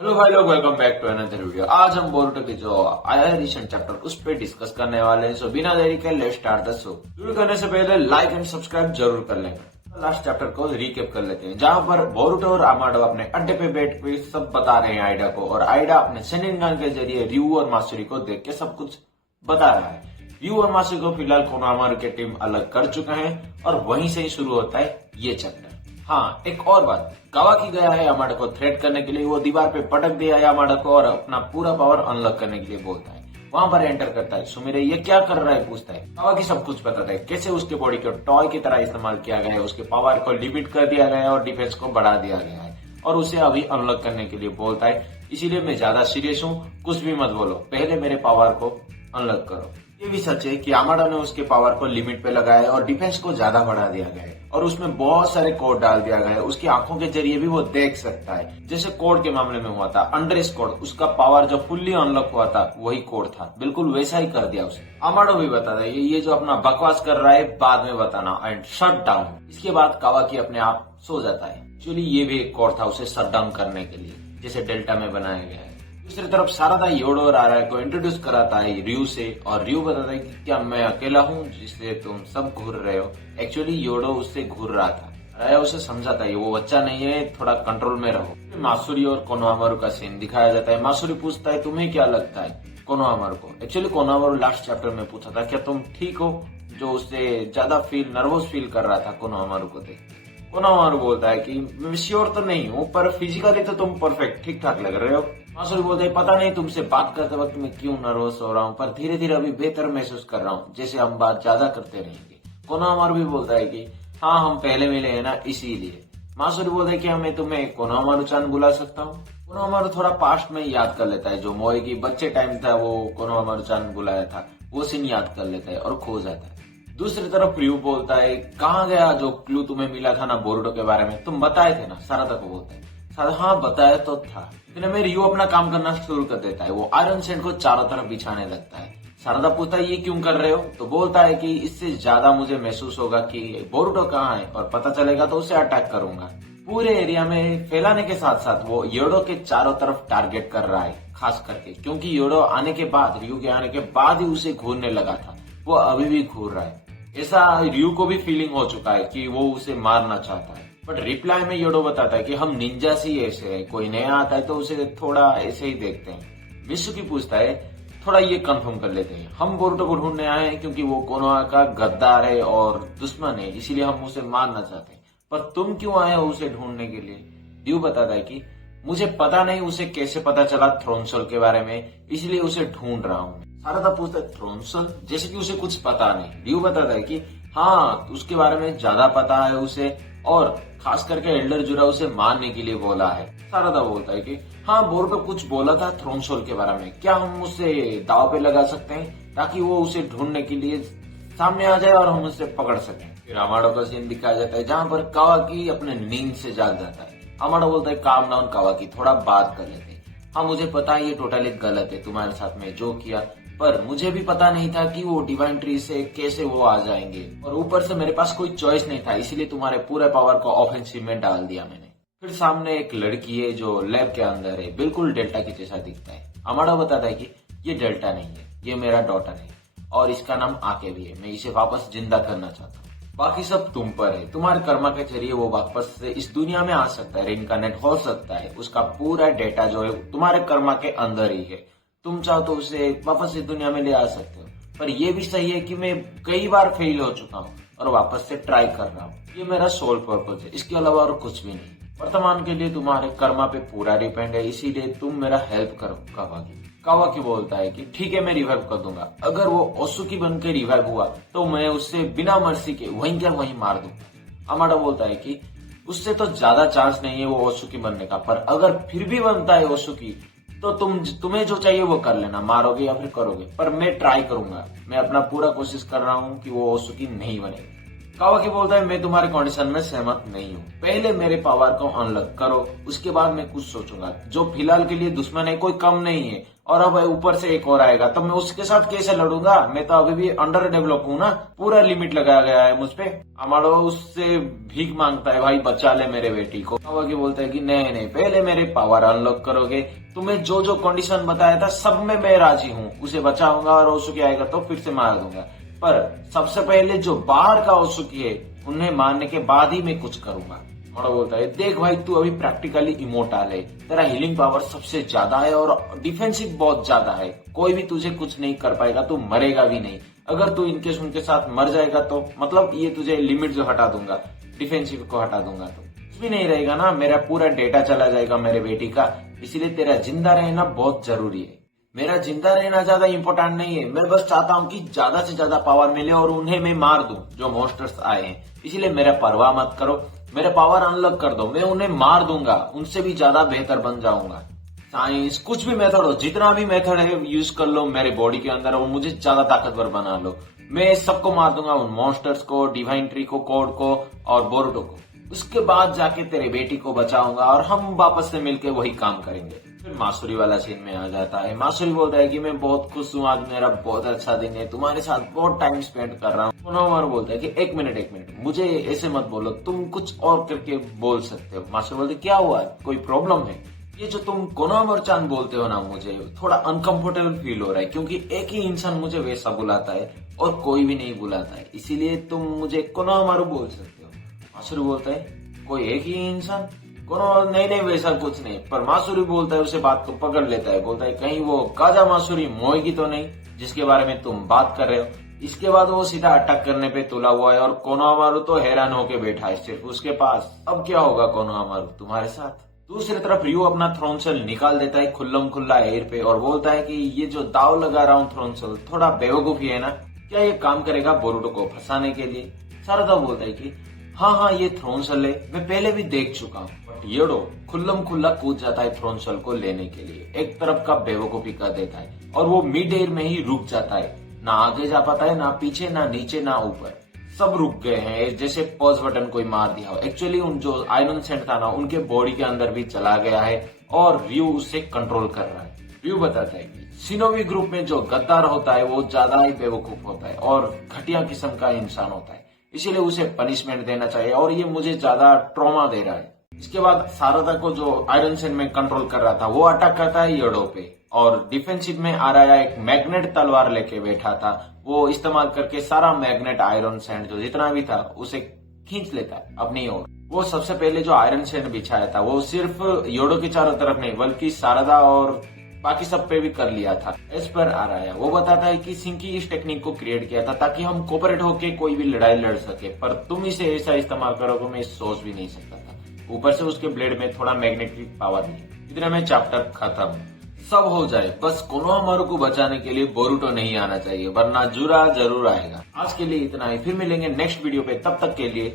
Hello भाई लोग, welcome back to another video. आज हम बोरुटो के जो आया है रिसेंट चैप्टर उस पे डिस्कस करने वाले हैं। सो बिना देरी के लेट्स स्टार्ट द शो। शुरू करने से पहले लाइक एंड सब्सक्राइब जरूर कर लेना। लास्ट चैप्टर को रिकेप कर लेते हैं, जहां पर बोरुटो और अमाडो अपने अड्डे पे बैठ के सब बता रहे हैं आइडा को, और आइडा अपने शेनिनगान के जरिए रयू और मासुरी को देख के सब कुछ बता रहा है। रयू और मासुरी को फिलहाल कोनोहामारू के टीम अलग कर चुके हैं और वहीं से ही शुरू होता है ये चैप्टर। हाँ, एक और बात, कावाकी गया है अमाडा को थ्रेट करने के लिए। वो दीवार पे पटक दिया है अमाडा को और अपना पूरा पावर अनलॉक करने के लिए बोलता है। वहां पर एंटर करता है सुमिरे, ये क्या कर रहा है पूछता है। कावाकी सब कुछ बताता है, कैसे उसके बॉडी को टॉय की तरह इस्तेमाल किया गया है, उसके पावर को लिमिट कर दिया गया है और डिफेंस को बढ़ा दिया गया है, और उसे अभी अनलॉक करने के लिए बोलता है। इसीलिए मैं ज्यादा सीरियस हूँ, कुछ भी मत बोलो, पहले मेरे पावर को अनलॉक करो। ये भी सच है कि अमाडा ने उसके पावर को लिमिट पे लगाया है और डिफेंस को ज्यादा बढ़ा दिया गया है, और उसमें बहुत सारे कोड डाल दिया गया है। उसकी आंखों के जरिए भी वो देख सकता है, जैसे कोड के मामले में हुआ था अंडरेस कोड। उसका पावर जो फुल्ली अनलॉक हुआ था वही कोड था, बिल्कुल वैसा ही कर दिया उसने। अमाडो भी बताता है ये जो अपना बकवास कर रहा है बाद में बताना, एंड शट डाउन। इसके बाद कावाकी अपने आप सो जाता है। एक्चुअली ये भी एक कोड था उसे शट डाउन करने के लिए, जैसे डेल्टा में बनाया गया है। दूसरी तरफ सारादा योडो और आराय को इंट्रोड्यूस कराता है रयू से, और रयू बताता है कि क्या मैं अकेला हूँ जिससे तुम सब घूर रहे हो। एक्चुअली योडो उससे घूर रहा था। आराय उसे समझाता है वो बच्चा नहीं है, थोड़ा कंट्रोल में रहो। मासुरी और कोनोहामारू का सीन दिखाया जाता है। मासुरी पूछता है तुम्हें क्या लगता है कोनोहामारू को। एक्चुअली कोनोहामारू लास्ट चैप्टर में पूछा था क्या तुम ठीक हो, जो उससे ज्यादा नर्वस फील कर रहा था कोनोहामारू को देख। कोनोहामारू बोलता है कि मैं श्योर तो नहीं हूँ, पर फिजिकली तो तुम परफेक्ट ठीक ठाक लग रहे हो। मासुरी बोलते हैं पता नहीं तुमसे बात करते वक्त मैं क्यों नर्वस हो रहा हूँ, पर धीरे धीरे अभी बेहतर महसूस कर रहा हूँ, जैसे हम बात ज्यादा करते रहेंगे। कोनोहामारू भी बोलता है कि हाँ हम पहले मिले हैं ना इसीलिए। मासुरी बोलता है कि मैं तुम्हें कोनोहामारू चान बुला सकता हूँ। कोनोहामारू थोड़ा पास्ट में याद कर लेता है, जो मोए की बच्चे टाइम था वो कोनोहामारू चान बुलाया था, वो सीन याद कर लेता है और खो जाता है। दूसरी तरफ रयू बोलता है कहाँ गया जो क्लू तुम्हें मिला था ना बोरुटो के बारे में, तुम बताए थे ना। सारादा को बोलता है सारादा हाँ बताया तो था। इतने में रयू अपना काम करना शुरू कर देता है। वो आयरन सैंड को चारों तरफ बिछाने लगता है। सारादा पूछता है ये क्यों कर रहे हो, तो बोलता है कि इससे ज्यादा मुझे महसूस होगा कि बोरुटो कहाँ है, और पता चलेगा तो उसे अटैक करूंगा। पूरे एरिया में फैलाने के साथ साथ वो योडो के चारों तरफ टारगेट कर रहा है, खास करके क्योंकि योडो आने के बाद, रयू के आने के बाद ही उसे घूरने लगा था। वो अभी भी घूर रहा है। ऐसा रयू को भी फीलिंग हो चुका है कि वो उसे मारना चाहता है। बट रिप्लाई में योडो बताता है कि हम निंजा से ही ऐसे है, कोई नया आता है तो उसे थोड़ा ऐसे ही देखते हैं। मित्सुकी पूछता है थोड़ा ये कंफर्म कर लेते हैं, हम बोरुटो को ढूंढने आए हैं क्योंकि वो कोनोहा का गद्दार है और दुश्मन है, इसीलिए हम उसे मारना चाहते हैं, पर तुम क्यों आए हो उसे ढूंढने के लिए। रयू बताता है कि मुझे पता नहीं उसे कैसे पता चला थ्रोनसोल के बारे में, इसलिए उसे ढूंढ रहा हूँ। सारादा पूछता है थ्रोनसोल, जैसे कि उसे कुछ पता नहीं। रयू बताता है कि हाँ उसके बारे में ज्यादा पता है उसे, और खास करके एल्डर जुरा उसे मारने के लिए बोला है। सारादा बोलता है कि हाँ बोरुटो कुछ बोला था थ्रोनसोल के बारे में, क्या हम उसे दाव पे लगा सकते हैं ताकि वो उसे ढूंढने के लिए सामने आ जाए और हम उसे पकड़ सकें। फिर अमाडो का सीन दिखाया जाता है, जहाँ पर कावाकी अपने नींद से जाग जाता है। अमाडो बोलता है काम डाउन कावाकी, थोड़ा बात कर लेते हैं। हाँ मुझे पता है ये टोटली गलत है तुम्हारे साथ में जो किया, पर मुझे भी पता नहीं था कि वो डिवाइन ट्री से कैसे वो आ जाएंगे, और ऊपर से मेरे पास कोई चॉइस नहीं था, इसीलिए तुम्हारे पूरे पावर को ऑफेंसिव में डाल दिया मैंने। फिर सामने एक लड़की है जो लैब के अंदर है, बिल्कुल डेल्टा के जैसा दिखता है। अमाडो बताता है कि ये डेल्टा नहीं है, ये मेरा डॉटर है और इसका नाम आके भी है, मैं इसे वापस जिंदा करना चाहता हूँ। बाकी सब तुम पर है, तुम्हारे कर्मा के जरिए वो वापस से इस दुनिया में आ सकता है, रिइनकार्नेट हो सकता है। उसका पूरा डेटा जो है तुम्हारे कर्मा के अंदर ही है, तुम चाहो तो उसे वापस इस दुनिया में ले आ सकते हो। पर यह भी सही है कि मैं कई बार फेल हो चुका हूँ और वापस से ट्राई कर रहा हूँ। ये मेरा सोल पर्पज है, इसके अलावा और कुछ भी नहीं। वर्तमान के लिए तुम्हारे कर्मा पे पूरा डिपेंड है, इसीलिए तुम मेरा हेल्प करो कावाकी। कावाकी बोलता है कि ठीक है मैं रिवाइव कर दूंगा, अगर वो ओसुकी बन के रिवाइव हुआ तो मैं उससे बिना मर्सी के वहीं क्या वहीं मार दूंगा। अमाडो बोलता है कि उससे तो ज्यादा चांस नहीं है वो ओसुकी बनने का, पर अगर फिर भी बनता है ओसुकी तो तुम्हें जो चाहिए वो कर लेना, मारोगे या फिर करोगे, पर मैं ट्राई करूंगा। मैं अपना पूरा कोशिश कर रहा हूँ कि वो ओसुकी नहीं बने। कावाकी बोलता है मैं तुम्हारे कंडीशन में सहमत नहीं हूँ, पहले मेरे पावर को अनलॉक करो, उसके बाद मैं कुछ सोचूंगा। जो फिलहाल के लिए दुश्मन है कोई कम नहीं है, और अब ऊपर से एक और आएगा तो मैं उसके साथ कैसे लड़ूंगा? मैं तो अभी भी अंडर डेवलप हूँ ना, पूरा लिमिट लगाया गया है मुझ पे। अमाडो उससे भीख मांगता है, भाई बचा ले मेरे बेटी को। कावाकी बोलता है कि नहीं नहीं, पहले मेरे पावर अनलॉक करोगे, तुम्हें जो जो कंडीशन बताया था सब में मैं राजी हूँ, उसे बचाऊंगा और ओसुकी आएगा तो फिर से मार दूंगा, पर सबसे पहले जो बाहर का ओसुकी है उन्हें मारने के बाद ही मैं कुछ करूंगा। अमाडो बोलता है देख भाई, तू अभी प्रैक्टिकली इमोर्टल है, तेरा हीलिंग पावर सबसे ज्यादा है और डिफेंसिव बहुत ज्यादा है, कोई भी तुझे कुछ नहीं कर पाएगा, तू मरेगा भी नहीं। अगर तू इनकेस उनके साथ मर जाएगा तो मतलब ये तुझे लिमिट जो हटा दूंगा, डिफेंसिव को हटा दूंगा तो कुछ भी नहीं रहेगा ना, मेरा पूरा डेटा चला जाएगा मेरे बेटी का, इसीलिए तेरा जिंदा रहना बहुत जरूरी है। मेरा जिंदा रहना ज्यादा इम्पोर्टेंट नहीं है, मैं बस चाहता हूँ कि ज्यादा से ज्यादा पावर मिले और उन्हें मैं मार दूं जो मॉन्स्टर्स आए हैं, इसीलिए मेरा परवाह मत करो, मेरा पावर अनलॉक कर दो, मैं उन्हें मार दूंगा, उनसे भी ज्यादा बेहतर बन जाऊंगा। साइंस कुछ भी मेथड हो, जितना भी मेथड है यूज कर लो मेरे बॉडी के अंदर और मुझे ज्यादा ताकतवर बना लो, मैं सबको मार दूंगा, उन मॉन्स्टर्स को, डिवाइन ट्री को, कोड को और बोरुटो को। उसके बाद जाके तेरे बेटी को बचाऊंगा और हम वापस से मिलके वही काम करेंगे। फिर मासुरी वाला सीन में आ जाता है। मासुरी बोलता है कि मैं बहुत खुश हूँ, आज मेरा बहुत अच्छा दिन है, तुम्हारे साथ बहुत टाइम स्पेंड कर रहा हूँ। कोनोहामारू बोलता है कि एक मिनट, मुझे ऐसे मत बोलो, तुम कुछ और करके बोल सकते हो। मासुरी बोलते क्या हुआ, कोई प्रॉब्लम है? ये जो तुम कोनोहामारू-चान बोलते हो ना, मुझे थोड़ा अनकंफर्टेबल फील हो रहा है, क्योंकि एक ही इंसान मुझे वैसा बुलाता है और कोई भी नहीं बुलाता है, इसीलिए तुम मुझे कोनोहामारू बोल सकते हो। मासुरी बोलता है कोई एक ही इंसान? कोनोहामारू नहीं वैसा कुछ नहीं, पर मासुरी बोलता है, उसे बात को पकड़ लेता है, बोलता है कहीं वो काजा मासुरी मोएगी तो नहीं जिसके बारे में तुम बात कर रहे हो। इसके बाद वो सीधा अटैक करने पे तुला हुआ है और कोनोहामारू तो हैरान होके बैठा है सिर्फ उसके पास। अब क्या होगा कोनोहामारू तुम्हारे साथ? दूसरी तरफ रियो अपना थ्रोनसेल निकाल देता है खुल्लम खुल्ला एयर पे और बोलता है कि ये जो दाव लगा रहा हूँ थ्रोनसेल थोड़ा बेवकूफी है ना, क्या ये काम करेगा बोरुटो को फंसाने के लिए? सारदा बोलता है कि हाँ ये थ्रोनसेल है, मैं पहले भी देख चुका हूँ। बट येडो खुल्लम खुल्ला कूद जाता है थ्रोनसेल को लेने के लिए, एक तरफ का बेवकूफी कर देता है और वो मिड एयर में ही रुक जाता है, ना आगे जा पाता है, ना पीछे, ना नीचे, ना ऊपर, सब रुक गए हैं, जैसे पॉज बटन कोई मार दिया हो। एक्चुअली उन जो आयरन सेंट था ना उनके बॉडी के अंदर भी चला गया है और रियो उसे कंट्रोल कर रहा है। रियो बताता है कि शिनोबी ग्रुप में जो गद्दार होता है वो ज्यादा ही बेवकूफ होता है और घटिया किस्म का इंसान होता है, इसीलिए उसे पनिशमेंट देना चाहिए और ये मुझे ज्यादा ट्रॉमा दे रहा है। इसके बाद सारदा को जो आयरन सेंट में कंट्रोल कर रहा था वो अटैक करता है येडो पे और डिफेंसिव में आ रहा है, एक मैग्नेट तलवार लेके बैठा था, वो इस्तेमाल करके सारा मैग्नेट आयरन सैंड जो जितना भी था उसे खींच लेता है अपनी ओर। वो सबसे पहले जो आयरन सैंड बिछाया था वो सिर्फ योडो के चारों तरफ नहीं बल्कि सारदा और बाकी सब पे भी कर लिया था। इस पर आ रहा है, वो बताता है कि सिंकी इस टेक्निक को क्रिएट किया था ताकि हम कोऑपरेट होके कोई भी लड़ाई लड़ सके, पर तुम इसे ऐसा इस्तेमाल करोगे मैं सोच भी नहीं सकता था। ऊपर से उसके ब्लेड में थोड़ा मैग्नेटिक पावर है। इतने में चैप्टर खत्म, सब हो जाए, बस कोनोहामारू को बचाने के लिए बोरुटो नहीं आना चाहिए, वरना जुरा जरूर आएगा। आज के लिए इतना ही, फिर मिलेंगे नेक्स्ट वीडियो पे, तब तक के लिए